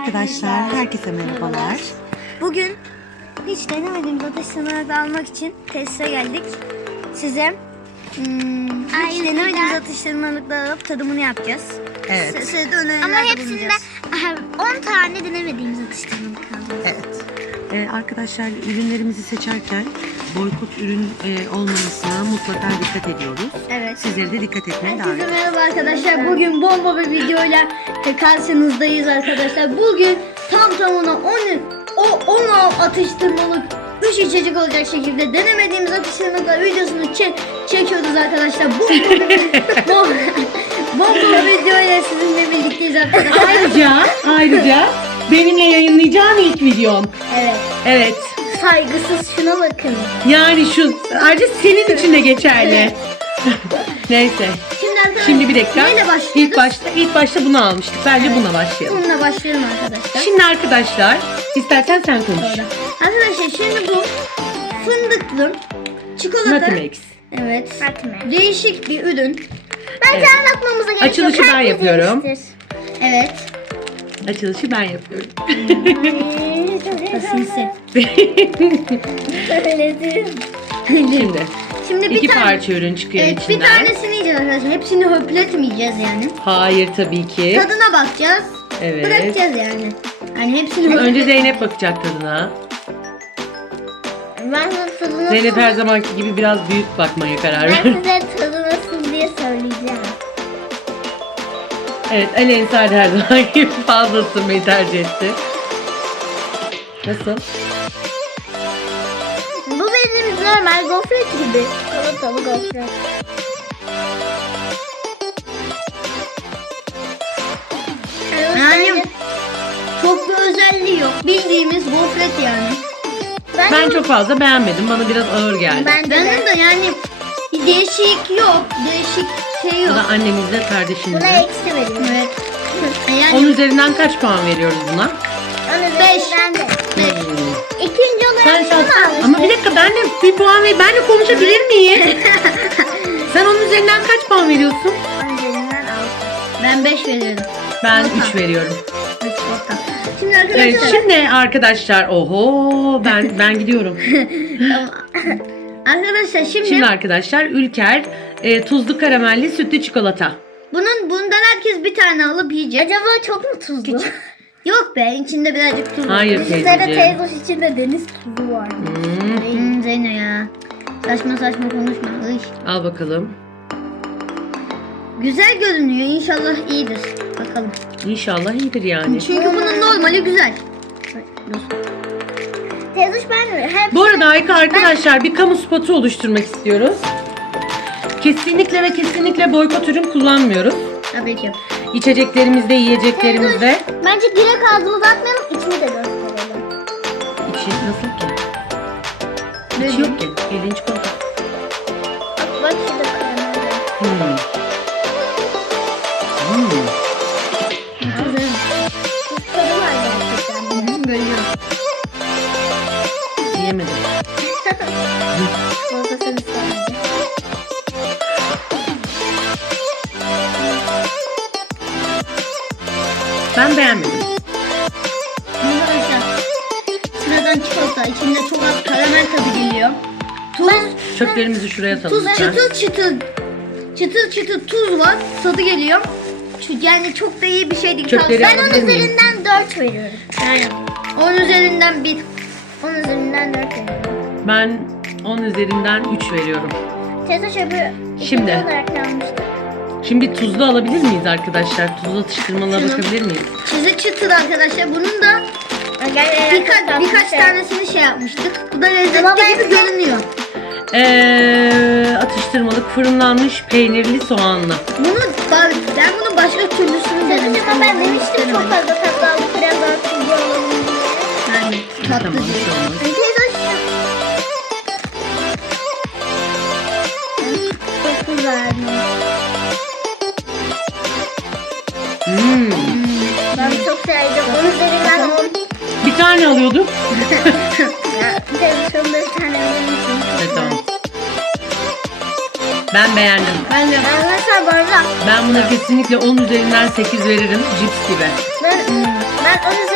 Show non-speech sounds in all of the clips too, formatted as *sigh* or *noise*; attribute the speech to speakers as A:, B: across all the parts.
A: arkadaşlar, herkese merhabalar.
B: Bugün hiç denemediğimiz atıştırmaları almak için teste geldik. Size hmm, hiç denemediğimiz atıştırmalıkları alıp tadımını yapacağız.
A: Evet.
B: Size, de
C: Ama hepsinde
B: bulunacağız.
C: aha, 10 tane denemediğimiz atıştırmalık kaldı.
A: Evet. Ee, arkadaşlar ürünlerimizi seçerken boykot ürün e, olmamasına mutlaka dikkat ediyoruz.
B: Evet.
A: Sizleri de dikkat etmeye davet
B: Herkese
A: ediyoruz.
B: merhaba arkadaşlar. Bugün bomba bir videoyla karşınızdayız arkadaşlar. Bugün tam tamına 10 o 10 atıştırmalık 3 içecek olacak şekilde denemediğimiz atıştırmalıklar videosunu çek, çekiyoruz arkadaşlar. Bu bomba, bomba bir videoyla sizinle birlikteyiz arkadaşlar.
D: Ayrıca, ayrıca benimle yayınlayacağın ilk videon.
B: Evet.
D: Evet.
B: Saygısız şuna bakın.
D: Yani şu, ayrıca senin için de geçerli. *laughs* Neyse.
B: Şimdi arkadaşlar
D: Şimdi bir dakika.
B: neyle başlıyoruz?
D: İlk başta, ilk başta bunu almıştık. Bence buna başlayalım.
B: Bununla başlayalım arkadaşlar.
D: Şimdi arkadaşlar, istersen sen konuş.
B: Arkadaşlar şimdi bu fındıklı çikolata.
D: Nutimex.
B: Evet.
C: Fatime.
B: Değişik bir ürün.
C: Bence
D: Evet.
C: anlatmamıza gerek
D: Açılışı
C: yok.
D: ben
C: Herkes
D: yapıyorum.
C: yemiştir.
B: Evet.
D: Açılışı ben yapıyorum. *laughs*
B: Sinsi.
D: Şimdi,
B: Şimdi bir
D: iki
B: tane.
D: parça ürün çıkıyor
B: Evet, bir
D: içinden.
B: tanesini yiyeceğiz arkadaşlar. Hepsini höpletmeyeceğiz yani.
D: Hayır tabii ki.
B: Tadına bakacağız.
D: Evet.
B: Bırakacağız yani. Hani hepsini
D: Önce Zeynep bakacak tadına.
C: Ben size tadı nasıl,
D: Zeynep her zamanki gibi biraz büyük bakmaya karar
C: ben
D: verdi.
C: size tadı nasıl diye söyleyeceğim.
D: Evet Ali Ensar her zaman gibi fazla ısırmayı tercih etti. Nasıl?
C: Bu bildiğimiz normal gofret gibi. Çikolatalı gofret.
B: Yani çok bir özelliği yok. Bildiğimiz gofret yani.
C: ben,
D: Ben çok fazla beğenmedim. Bana biraz ağır geldi.
C: ben de,
B: Benim de yani bir değişik yok. Değişik şey
D: Bu
B: yok.
D: da annemizle
C: buna
D: kardeşimizle.
C: eksi veriyorum.
B: Evet.
D: 10
B: Yani
D: üzerinden kaç puan veriyoruz buna?
C: Onun
B: Beş.
C: Ben
D: Sen
C: almıştım.
D: Ama bir dakika ben de bir puan ver. Ben de konuşabilir miyim? *laughs* Sen onun üzerinden kaç puan veriyorsun?
C: Onun üzerinden altı.
B: ben 5 veriyorum.
D: Ben
B: Orta.
D: 3 veriyorum.
B: Üç orta. Şimdi arkadaşlar
D: Evet şimdi arkadaşlar oho ben ben gidiyorum. *laughs*
B: arkadaşlar şimdi,
D: Şimdi arkadaşlar Ülker e, tuzlu karamelli sütlü çikolata.
B: bunun bundan herkes bir tane alıp yiyecek.
C: Acaba çok mu tuzlu?
B: Yok be içinde birazcık tuz var.
D: Hayır
C: Bizlere
D: teyzeciğim.
C: teyzoş içinde deniz tuzu var.
D: Hmm,
B: Zeyno ya. Saçma saçma konuşma. Iy.
D: al bakalım.
B: Güzel görünüyor. İnşallah iyidir. Bakalım.
D: İnşallah iyidir yani.
B: Çünkü bunun normali güzel.
C: Teyzoş ben hep
D: Bu arada Ayka arkadaşlar bir kamu spotu oluşturmak istiyoruz. Kesinlikle ve kesinlikle boykot ürün kullanmıyoruz.
B: Tabii ki.
D: İçeceklerimizde, yiyeceklerimizde.
C: bence direkt ağzımıza atmayalım içini de gösterelim.
D: İçi nasıl ki? İçi yok ki. Bildiğin çikolata.
C: Bak, bak şurada karamel var.
D: Hmm. Hmm.
C: Tadı var gerçekten. de.
B: Görüyorum.
D: Yiyemedim.
C: Çikolatasını *laughs* sevmedim.
D: Ben beğenmedim.
B: Arkadaşlar. Sıradan çikolata. içinde çok az karamel tadı geliyor. Tuz.
D: Çöplerimizi şuraya atalım.
B: Tuz
D: lütfen.
B: çıtır çıtır. Çıtır çıtır tuz var. Tadı geliyor. Yani çok da iyi bir şey değil.
D: Çöpleri
C: Ben onun
D: Alabilir miyim?
C: üzerinden 4 veriyorum.
B: Yani 10 üzerinden 1.
C: Onun üzerinden 4 veriyorum.
D: Ben 10 üzerinden 3 veriyorum.
C: Teyzoş öbür
D: Şimdi.
C: olarak almıştık.
D: Şimdi tuzlu alabilir miyiz arkadaşlar? Tuzlu atıştırmalara
B: Şunu.
D: bakabilir miyiz?
B: Size çıtır arkadaşlar. Bunun da birkaç, birkaç tanesini şey yapmıştık. Bu da lezzetli gibi görünüyor.
D: Ee, atıştırmalık fırınlanmış peynirli soğanlı.
B: Bunu ben ben bunu başka türlüsünü denemiştim.
C: Ben demiştim çok fazla tatlı
D: Bir tane
C: misin?
D: Evet tamam. Ben beğendim.
B: Ben de
C: Ben mesela bardak.
D: Ben buna kesinlikle 10 üzerinden 8 veririm. Cips gibi.
C: Ben, ben Ben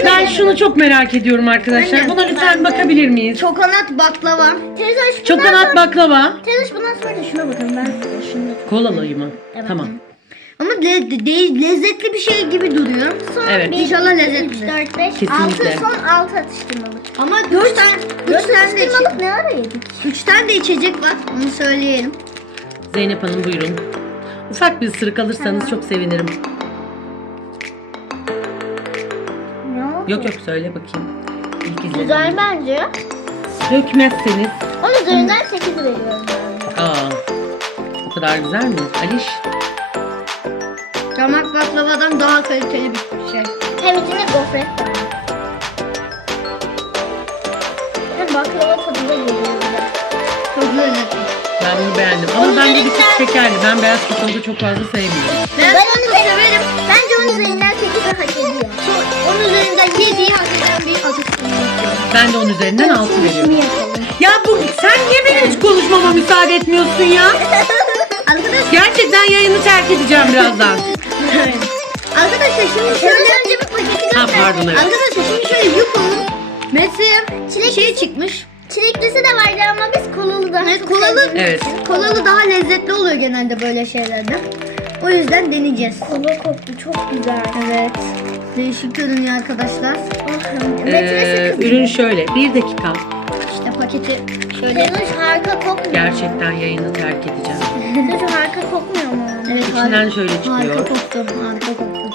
C: Fiyat
D: Ben şunu çok merak ediyorum arkadaşlar.
B: Aynen,
D: Buna lütfen bakabilir miyiz?
B: çokonat baklava.
C: Teyze şu
D: Çokonat baklava.
C: Teyze bundan sonra da şuna bakalım. Ben şunu da
D: Kolalıyı mı?
C: Evet.
D: Tamam.
B: Ama le- de- lezzetli bir şey gibi duruyor.
C: Son
D: Evet.
C: bir,
B: İnşallah lezzetli.
C: üç, dört, beş,
D: Kesinlikle.
C: altı, son 6 atıştırmalık.
B: Ama 4 tane 3
C: Dört
B: tane de
C: atıştırmalık ne ara yedik?
B: 3 tane de içecek var. Onu söyleyelim.
D: Zeynep Hanım buyurun. Ufak bir ısırık alırsanız çok sevinirim. Yok yok söyle bakayım. İlk izledim.
C: Güzel bence.
D: Dökmezseniz.
C: 10 üzerinden 8 veriyorum ben.
D: Aa. O kadar güzel mi? Aliş.
B: Damak baklavadan daha kaliteli bir şey.
C: Hem içinde gofret var. Hem baklava tadı da geliyor.
B: Çok lezzetli.
D: Ben bunu beğendim. Ama
C: Onun
D: bence bir tık şekerli. Ben beyaz çikolata çok fazla sevmiyorum.
B: Ben,
C: Ben
B: onu severim.
C: Bence 10 üzerinden 8 hak ediyor.
B: Onun üzerinden 7'yi hak eden bir diyorum.
D: Ben de onun üzerinden 6
C: Şimdi şunu
D: veriyorum. Ya bu sen niye benim hiç konuşmama müsaade etmiyorsun ya? *laughs*
B: Arkadaşlar,
D: Gerçekten yayını terk edeceğim birazdan.
B: arkadaşlar şimdi
C: Şöyle önce bir paketi
D: Ha
C: göster.
D: pardon evet.
B: Arkadaşlar şimdi şöyle Yuko'nun mesela şey çıkmış.
C: Çileklisi de vardı ama biz kolalı daha
B: Evet,
C: çok
B: kolalı,
D: Evet.
B: kolalı daha lezzetli oluyor genelde böyle şeylerde. O yüzden deneyeceğiz.
C: Kola koktu çok güzel.
B: Evet. Değişik görünüyor arkadaşlar.
D: Ee, ürün şöyle. Bir dakika.
B: İşte paketi şöyle.
C: Peluş harika kokmuyor.
D: Gerçekten yayını terk edeceğim.
C: Peluş harika kokmuyor mu?
B: Evet,
D: İçinden şöyle
B: Harika
D: çıkıyor.
B: koktu. Harika koktu.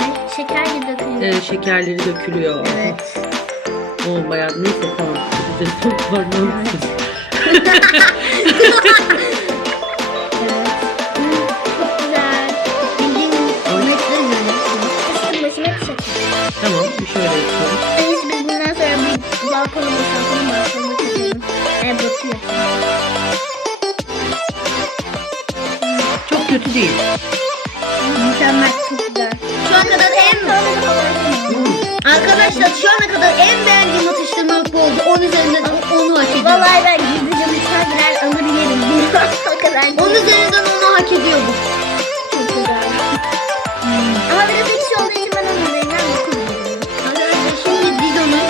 C: Ay şeker gibi dökülüyor.
D: Ee, şekerleri dökülüyor.
B: Evet.
D: O bayağı neyse tamam. Güzel çok var ne
C: çiçek.
D: Tamam bir şöyle yapıyorum.
C: Biz bundan sonra bir balkona boşaltalım. E batıyor.
D: Çok kötü değil.
B: Mükemmel.
C: Çok güzel.
B: Şu ana kadar en Arkadaşlar şu ana kadar en beğendiğim atıştırmalık bu oldu. 10 üzerinden 10'u hak ediyor.
C: Vallahi ben gizlice mutfağa girer alabilirim. o kadar.
B: 10 üzerinden 10'u hak ediyor bu.
C: Çok güzel. Ama biraz ekşi olduğu için ben onun üzerinden 9 veriyorum.
B: Arkadaşlar şimdi Dido'nun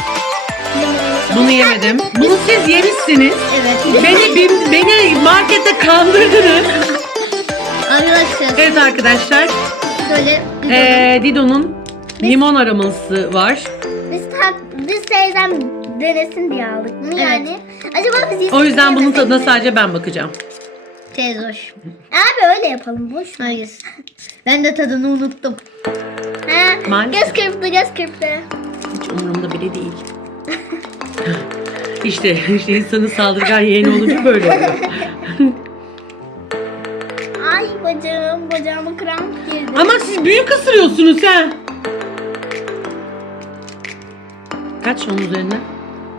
D: Bunu yemedim. Bunu siz yemişsiniz.
B: evet.
D: Beni beni markette kandırdınız.
B: Arkadaşlar
D: Evet arkadaşlar.
B: şöyle Dido'nun
D: Ee, Dido'nun limon aroması var.
C: Biz, tat, biz teyzem denesin diye aldık bunu
B: Evet.
C: yani. Acaba biz
D: O yüzden bunun tadına sadece ben bakacağım.
B: teyze hoş.
C: Abi öyle yapalım boş ver.
B: Hayır. Ben de tadını unuttum.
C: Ha,
D: Maalesef.
C: göz kırptı göz kırptı.
D: Hiç umurumda bile değil. *laughs* işte, işte insanın saldırgan yeğeni olunca böyle oluyor.
C: Ay bacağım bacağıma kramp girdi.
D: Ama siz büyük ısırıyorsunuz ha. Kaç onun üzerine?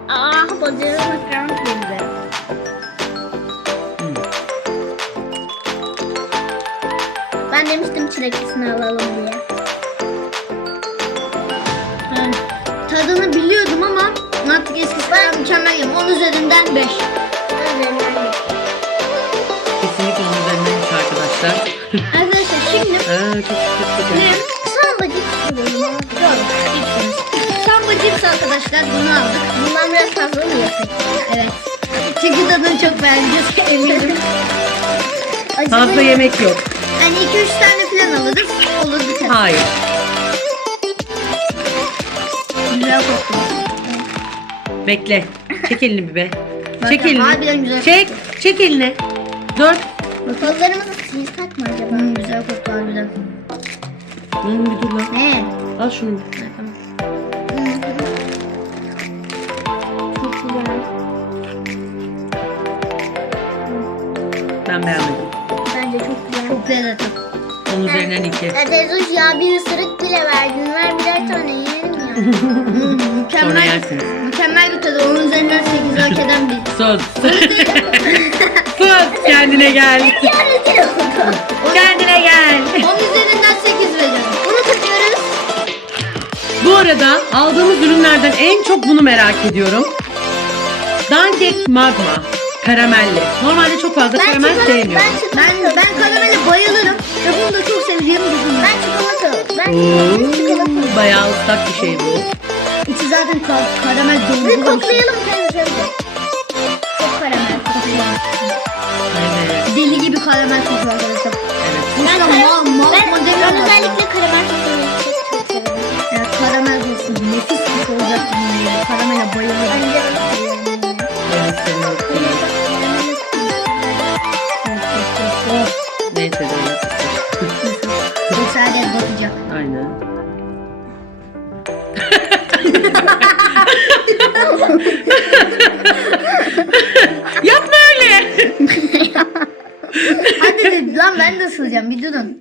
C: Ah bacağıma kramp girdi.
D: Hmm.
C: Ben demiştim çileklisini alalım diye.
B: Ben tadını biliyordum ama artık eskisi kadar mükemmel yerim. 10 üzerinden 5.
C: Üzerinden
D: Kesinlikle onun üzerinden üç arkadaşlar.
B: Arkadaşlar şimdi
D: Aa, çok çok çok
B: ne?
C: İstiyorum.
B: Yok. Cipsimiz. Samba cips arkadaşlar bunu aldık.
C: Bundan biraz fazla mı yesek?
B: Evet. Çünkü tadını çok beğeneceğiz eminim.
D: Fazla yemek yok.
B: Yani 2-3 tane falan alırız. Olur biter.
D: Hayır.
B: Güzel koktu.
D: Bekle. Çek elini bir be. Çek elini.
B: harbiden güzel.
D: Çek. Çek elini. Dört.
C: Kollarımızı silsek mi acaba?
B: Hmm, güzel koktu harbiden.
D: Hmm, bir dur lan.
B: Ne?
D: Al şunu.
B: Ha, tamam.
C: Çok güzel.
D: Ben beğenmedim.
C: Bence çok güzel.
B: Çok lezzetli.
D: Onun üzerinden iki.
C: Ya Tezuş ya bir ısırık bile verdin. Ver birer tane.
B: Hmm,
D: Sonra
B: mükemmel.
D: yersiniz.
B: Mükemmel bir tadı. Onun üzerinden 8 hak eden bir.
D: Söz. Söz. *laughs* Kendine gel. Kendine gel.
B: 10 üzerinden 8 veriyorum.
C: Bunu takıyoruz.
D: arada aldığımız ürünlerden en çok bunu merak ediyorum. Dankek Magma karamelli. Normalde çok fazla karamel
C: çikolata-
D: sevmiyorum.
C: Ben,
B: Ben ben karamele bayılırım. Ve bunu da çok sevdiğimi düşünüyorum.
C: ben çikolata. Ben çikolata.
D: Bayağı ıslak bir şey bu.
B: İçi zaten ka- karamel
C: Bir
B: dondurma.
C: koklayalım teyze. Çok karamel kokuyor.
D: Evet.
B: Deli gibi karamel kokuyor arkadaşlar.
D: evet.
B: Boşuna
C: kara-
B: mal mal
C: ben,
B: mal
C: ben özellikle karamel severim.
B: Yani karamel olsun. Nefis bir şey olacak. Karamele.
C: Bence ben seviyorum bunu.
D: Evet, senin *laughs* Yapma öyle. *laughs*
B: Hadi de- lan ben de ısıracağım bir durun.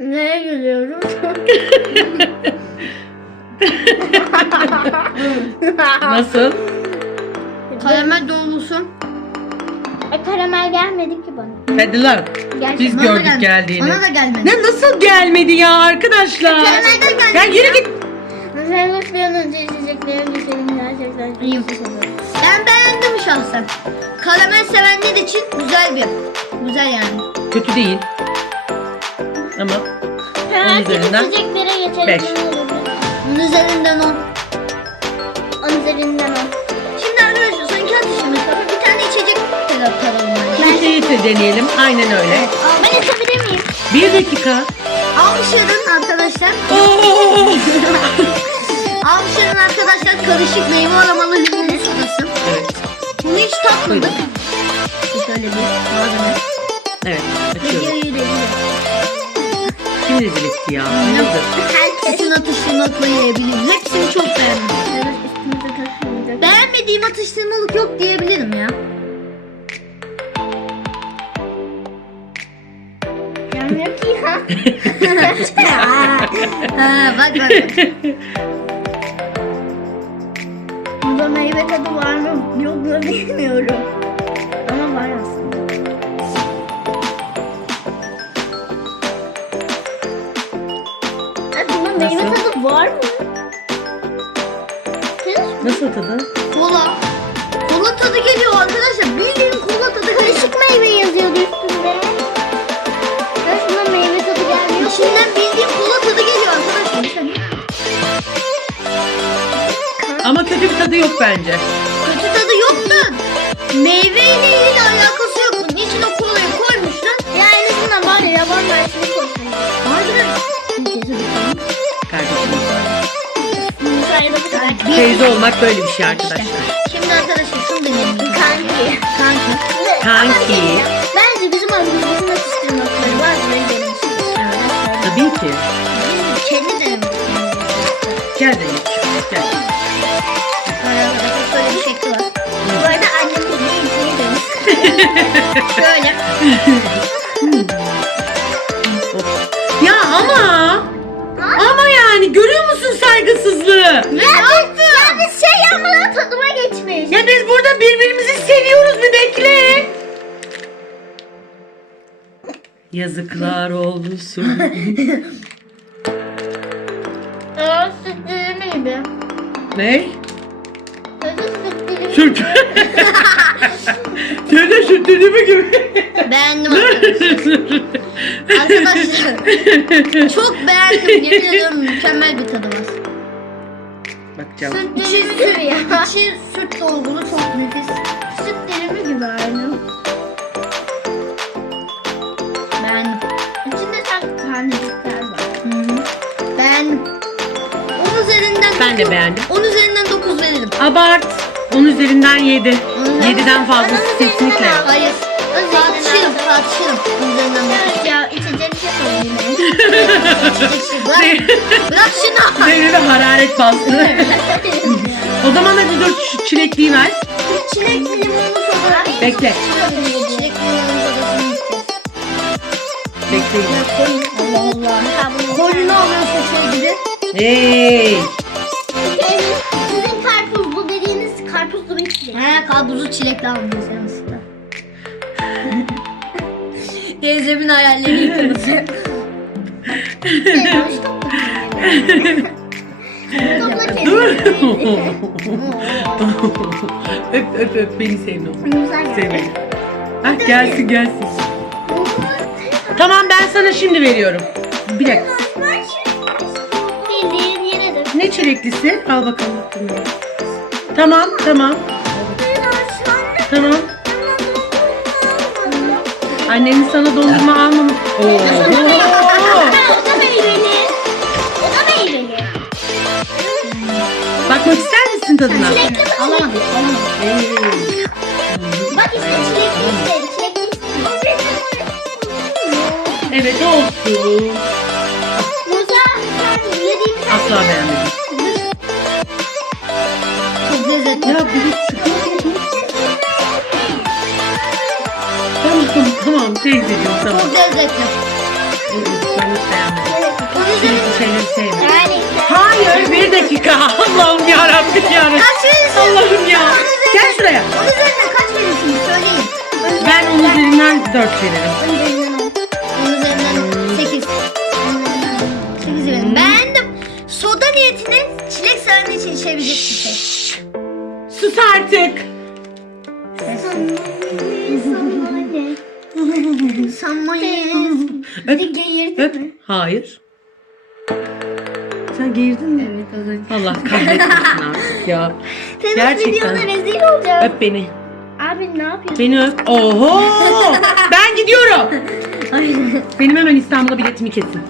B: *laughs*
C: Neye gülüyorum?
D: Nasıl?
B: Karamel dolgusu.
C: E, karamel gelmedi ki bana.
D: Hadi lan.
C: Gerçi
D: Biz
B: Bana da
D: gördük
B: gelmedi.
D: geldiğini.
B: Bana da gelmedi.
D: Ne nasıl gelmedi ya arkadaşlar?
B: Karamel de gelmedi.
D: Ya yürü git.
C: An önce
B: Ben beğendim şahsen. Karamel sevenler için güzel bir. Güzel yani.
D: Kötü değil. Ama
C: Hemen
D: üzerinden
C: içeceklere geçelim.
D: beş.
B: Bunun üzerinden 10.
C: Onun üzerinden on.
B: Şimdi arkadaşlar son iki atışımız var. Bir tane içecek taraf tarafından.
D: bir şeyi de deneyelim. Aynen öyle.
C: Ben içebilir miyim?
D: Bir dakika.
B: Avşar'ın arkadaşlar.
D: Oo! *laughs*
B: Avşar'ın arkadaşlar karışık meyve aromalı limonlu sodası.
D: Evet.
B: Bunu hiç tatmadık.
D: Buyurun.
B: Şöyle bir malzeme.
D: Evet. Açıyorum.
B: Videoyu da
D: Kim rezil ya? Hayırdır?
B: Herkesin atıştırmalıkla yiyebilirim. Hepsini çok beğendim. Beğenmediğim atıştırmalık yok diyebilirim ya.
C: Yanmıyor ki ya. *laughs*
B: ha, bak bak. *laughs*
C: Bunda meyve tadı var mı yok mu bilmiyorum. Ama var aslında. Ay, bunda meyve
D: Nasıl?
C: tadı var mı?
D: Nasıl tadı?
B: Kola. Kola tadı geliyor arkadaşlar. Bildiğin kola tadı.
C: Karışık meyve yazıyordu
D: Ama kötü bir tadı yok bence.
B: Kötü tadı yoktu. Meyveyle ilgili alakası yok. Bunun içine kolayı koymuşlar.
C: Ya en azından var ya yaban mersini koysun.
B: Harbiden.
D: Kardeşim. Teyze olmak böyle bir şey arkadaşlar.
B: Şimdi arkadaşlar şunu deneyelim.
C: Kanki.
B: Kanki.
D: Kanki.
C: Bence bizim aramızda bizim atıştırmaları var. Böyle denemişiz.
D: Tabii ki.
B: Kendi denemek.
D: Gel Demet.
B: Şöyle.
D: Ya ama ama yani görüyor musun saygısızlığı?
C: Ya biz, ya biz şey yapmadan tadıma geçmiş.
D: Ya biz burada birbirimizi seviyoruz bir bekle. Yazıklar olsun.
C: Aa, süt dilimi gibi.
D: ne?
C: Tadı süt dilimi. *laughs*
D: Süt. Sen de süt dilimi gibi.
B: Beğendim arkadaşlar. Arkadaşlar çok beğendim. Yemin ediyorum mükemmel bir tadı var.
D: Bakacağım.
C: Süt
B: İçi
C: dilimi
B: süt,
C: gibi ya.
B: içi süt dolgulu çok nefis.
C: Süt dilimi gibi aynı.
B: Beğendim.
C: İçinde sanki tanecikler var.
B: Hı hı. Beğendim. 10 üzerinden
D: Ben de
B: dokuz-
D: beğendim.
B: 10 üzerinden 9 veririm.
D: Abart. 10 üzerinden 7. 7'den fazlası kesinlikle yok.
B: Hayır. Tartışırım, tartışırım. 10 üzerinden dokuz.
C: Evet ya içecek.
B: İçeceksin. *laughs* Bırak, şunu.
D: Zeynep'e hararet bastı. o zaman hadi dur şu çilekliği ver.
B: Çilekli limonlu soda.
D: Bekle.
B: Çilekli limonlu sodasını içeceğiz.
D: Bekleyin.
B: Allah Allah. Koyunu alıyorsun şey gibi.
D: Hey.
C: İçecek.
B: He karpuzu çilekli almışız yanlışlıkla. *laughs* Teyzemin hayalleri yıkıldı.
D: Dur. *laughs* öp öp öp beni sevin oğlum.
C: Güzel
D: Sev beni. Hah gelsin gelsin. Tamam ben sana şimdi veriyorum. Bir dakika.
C: Bildiğin yere dök.
D: Ne çileklisi? Al bakalım. Tamam tamam. Annenin sana dondurma almam. Oo.
C: O da meyveli. O da meyveli.
D: Bakmak ister misin tadına?
C: Çilekli mi? Alamadım. Alamadım. Bak işte çilekli.
D: Evet olsun.
C: Muza sen yediğim
D: Asla beğenmedim.
B: Çok lezzetli.
D: Ya bir Tamam tamam teyzeciğim tamam.
B: Çok lezzetli.
D: Ben hiç beğenmedim.
C: Yani
D: Hayır bir dakika. Allah'ım yarabbim yarabbim.
B: kaç verirsin?
D: Allah'ım ya. Gel şuraya.
B: Onun üzerine kaç verirsiniz söyleyin.
D: Ben onun üzerinden 4 veririm.
B: Onun üzerinden on. Onun üzerinden 8. 8 verin. Beğendim. Soda niyetine çilek sevenler için şey.
D: Sus artık.
B: Sanmayın.
D: Öp.
C: geğirdi
D: Öp. Hayır. Sen geğirdin mi?
B: Evet az önce.
D: Allah kahretmesin artık ya.
C: Temiz
D: Gerçekten.
C: videoda rezil olacağım.
D: Öp beni.
C: Abi ne yapıyorsun?
D: Beni öp. Oho! Ben gidiyorum. Benim hemen İstanbul'a biletimi kesin.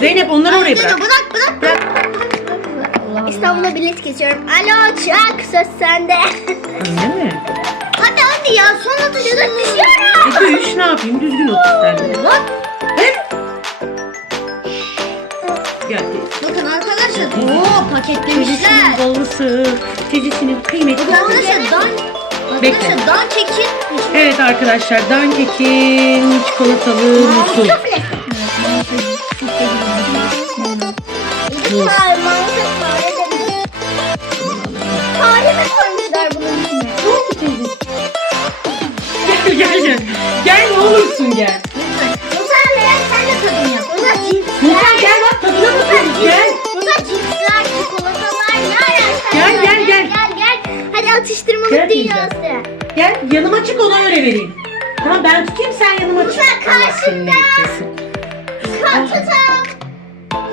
D: Zeynep onları oraya bırak.
B: Bırak bırak.
D: Bırak.
C: İstanbul'a bilet kesiyorum. Alo Çak söz sende.
D: Öyle mi?
B: Ya son atışta düşüyorum.
D: E düş ne yapayım? Düzgün otur sen de.
B: Bak.
D: Gel.
B: Bakın arkadaşlar. Oo paketlemişler.
D: Teyzesinin babası, teyzesinin kıymetli.
B: Arkadaşlar dan
D: Bekle.
B: Arkadaşlar dan kekin
D: Evet arkadaşlar Dankekin çikolatalı mutlu.
C: İki parmağını fare
D: Gel gel gel. Ne olursun gel.
C: Musa ne? Sen de tadın yap. Musa cips.
D: Musa gel bak tadına bakalım gel.
C: Musa cipsler, çikolatalar ne alaka?
D: Gel, gel, gel.
C: Gel gel. Hadi atıştırmalık
D: Gel
C: dünyası.
D: Gel yanıma çık ona öyle vereyim. Tamam ben tutayım sen yanıma çık.
C: Musa, karşımda.
D: etmesin.
C: Tutam.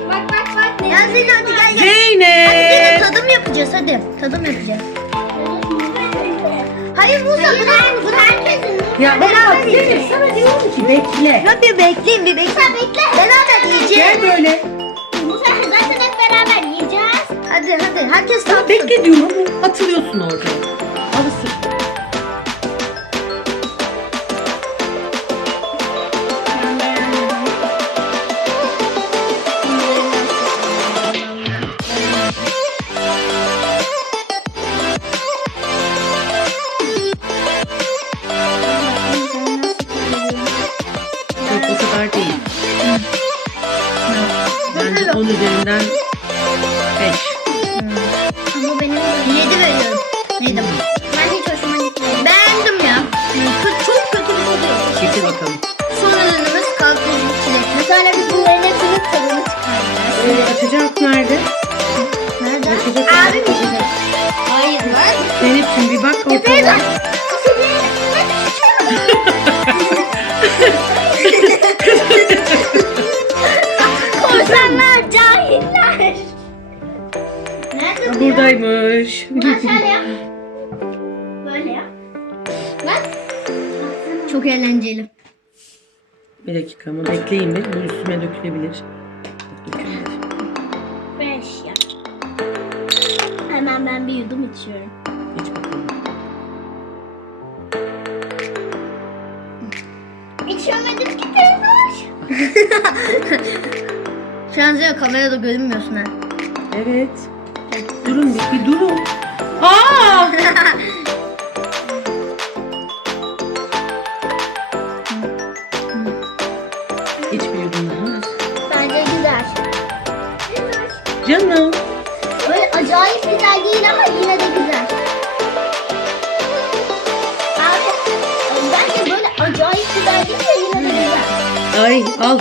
C: Bak bak bak.
B: Ya Zeynep hadi gel gel.
D: Zeynep.
B: Zeynep tadım yapacağız hadi. Tadım yapacağız. Hayır Musa bırak.
C: Herkesin.
D: Ya baba Zeynep sana diyorum ki bekle.
B: Ya bir bekleyin bir bekleyin.
C: Musa bekle.
B: Beraber yiyeceğiz.
D: Gel böyle.
C: Musa zaten hep beraber yiyeceğiz.
B: Hadi hadi herkes
D: Ya
B: tatsın.
D: bekle diyorum atılıyorsun orada.
C: Benim de
B: 7 veriyorum. Bu?
C: ben hiç hoşuma gitmedi.
B: Beğendim ya. Kı- Çok kötü bir tadı yok.
D: Getir bakalım.
B: Son ürünümüz kalkın çilek.
C: Mesela biz bunların hepsinin tadını çıkaracağız.
D: Ee, açacak nerede?
B: Nerede?
D: Açacak
C: Abi mi?
B: Hayır var.
D: Zeynep'ciğim bir bak ortada.
C: Korsanlar, *laughs*
D: Buradaymış.
C: Ha, şöyle yap. Böyle yap. Bak.
B: Çok eğlenceli.
D: bir dakika ama bekleyin bir. Bu üstüme dökülebilir. Dökülebilir.
C: Beş yap. Hemen ben bir yudum içiyorum.
D: Geç bakalım.
C: İçemedim ki teyze. *laughs*
B: Şu an Zeynep kamerada görünmüyorsun ha.
D: Evet. Durun bir, bir durun. Aa! İç bir yudum daha.
C: Bence güzel.
D: Canım.
C: Böyle acayip güzel değil ama yine de güzel. Abi bence böyle acayip güzel değil de yine de güzel.
D: Ay al.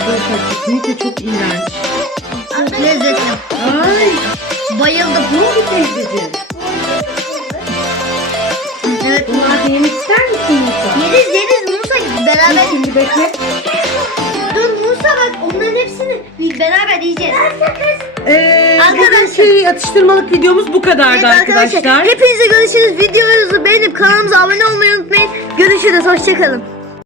D: Arkadaşlar Kesinlikle çok iğrenç.
B: Çok lezzetli.
D: Ay.
B: Bayıldım.
D: Ne oldu teyzeciğim?
B: Evet.
D: Bunlardan yemek ister misin Musa?
B: Yeriz yeriz Musa beraber.
D: Şimdi bekle.
B: Dur Musa bak onların hepsini beraber yiyeceğiz.
D: Ee,
B: Arkadaşlar-
D: bugünkü atıştırmalık videomuz bu kadardı
B: Evet
D: arkadaşlar.
B: Hepinize görüşürüz. Videomuzu beğenip kanalımıza abone olmayı unutmayın. Görüşürüz. Hoşçakalın.